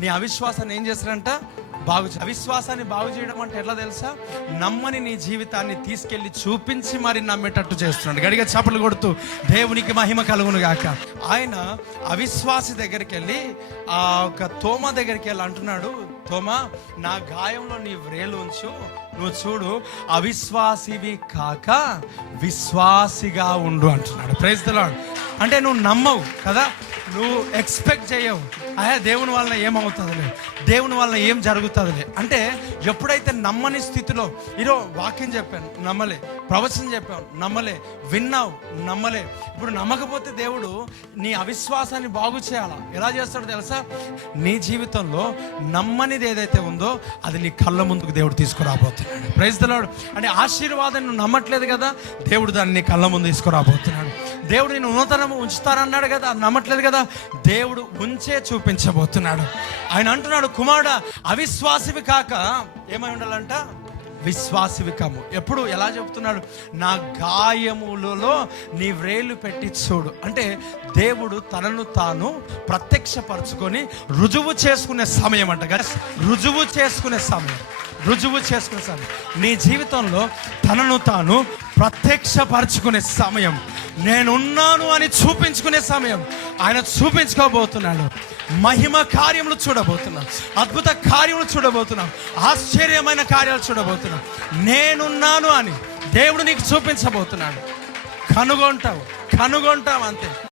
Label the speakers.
Speaker 1: నీ అవిశ్వాసాన్ని ఏం చేస్తారంట? బాగు అవిశ్వాసాన్ని బాగు చేయడం అంటే ఎట్లా తెలుసా? నమ్మని నీ జీవితాన్ని తీసుకెళ్ళి చూపించి మరి నమ్మేటట్టు చేస్తున్నాడు. గడిగా చేపలు కొడుతూ దేవునికి మహిమ కలుగును గాక. ఆయన అవిశ్వాసి దగ్గరికి వెళ్ళి ఆ ఒక తోమ దగ్గరికి వెళ్ళి అంటున్నాడు తోమ నా గాయంలో నీ వ్రేలు ఉంచు. నువ్వు చూడు అవిశ్వాసివి కాక విశ్వాసిగా ఉండు అంటున్నాడు. ప్రైజ్ అంటే నువ్వు నమ్మవు కదా? నువ్వు ఎక్స్పెక్ట్ చేయవు. అయ్యా దేవుని వలన ఏమవుతుందిలే? దేవుని వలన ఏం జరుగుతుందిలే? అంటే ఎప్పుడైతే నమ్మని స్థితిలో ఈరో వాక్యం చెప్పాను నమ్మలే. ప్రవచనం చెప్పావు నమ్మలే. విన్నావు నమ్మలే. ఇప్పుడు నమ్మకపోతే దేవుడు నీ అవిశ్వాసాన్ని బాగు చేయాలా? ఎలా చేస్తాడో తెలుసా? నీ జీవితంలో నమ్మనిది ఏదైతే ఉందో అది నీ కళ్ళ ముందుకు దేవుడు తీసుకురాబోతున్నాడు. ప్రైజ్ అంటే ఆశీర్వాదం నువ్వు నమ్మట్లేదు కదా దేవుడు దాన్ని నీ కళ్ళ ముందు తీసుకురాబోతున్నాడు. దేవుడు నేను నూతనము ఉంచుతానన్నాడు కదా నమ్మట్లేదు కదా? దేవుడు ఉంచే చూపించబోతున్నాడు. ఆయన అంటున్నాడు కుమారుడు అవిశ్వాసివి కాక ఏమై ఉండాలంట? విశ్వాసివి కాము. ఎప్పుడు ఎలా చెప్తున్నాడు? నా గాయములలో నీ వ్రేలు పెట్టి చూడు. అంటే దేవుడు తనను తాను ప్రత్యక్షపరచుకొని రుజువు చేసుకునే సమయం అంట. కదా రుజువు చేసుకునే సమయం. రుజువు చేసుకునే సమయం. నీ జీవితంలో తనను తాను ప్రత్యక్షపరచుకునే సమయం. నేనున్నాను అని చూపించుకునే సమయం. ఆయన చూపించుకోబోతున్నాడు. మహిమ కార్యములు చూడబోతున్నాం. అద్భుత కార్యములు చూడబోతున్నాం. ఆశ్చర్యమైన కార్యాలు చూడబోతున్నాం. నేనున్నాను అని దేవుడు నీకు చూపించబోతున్నాడు. కనుగొంటావు. కనుగొంటావు అంతే.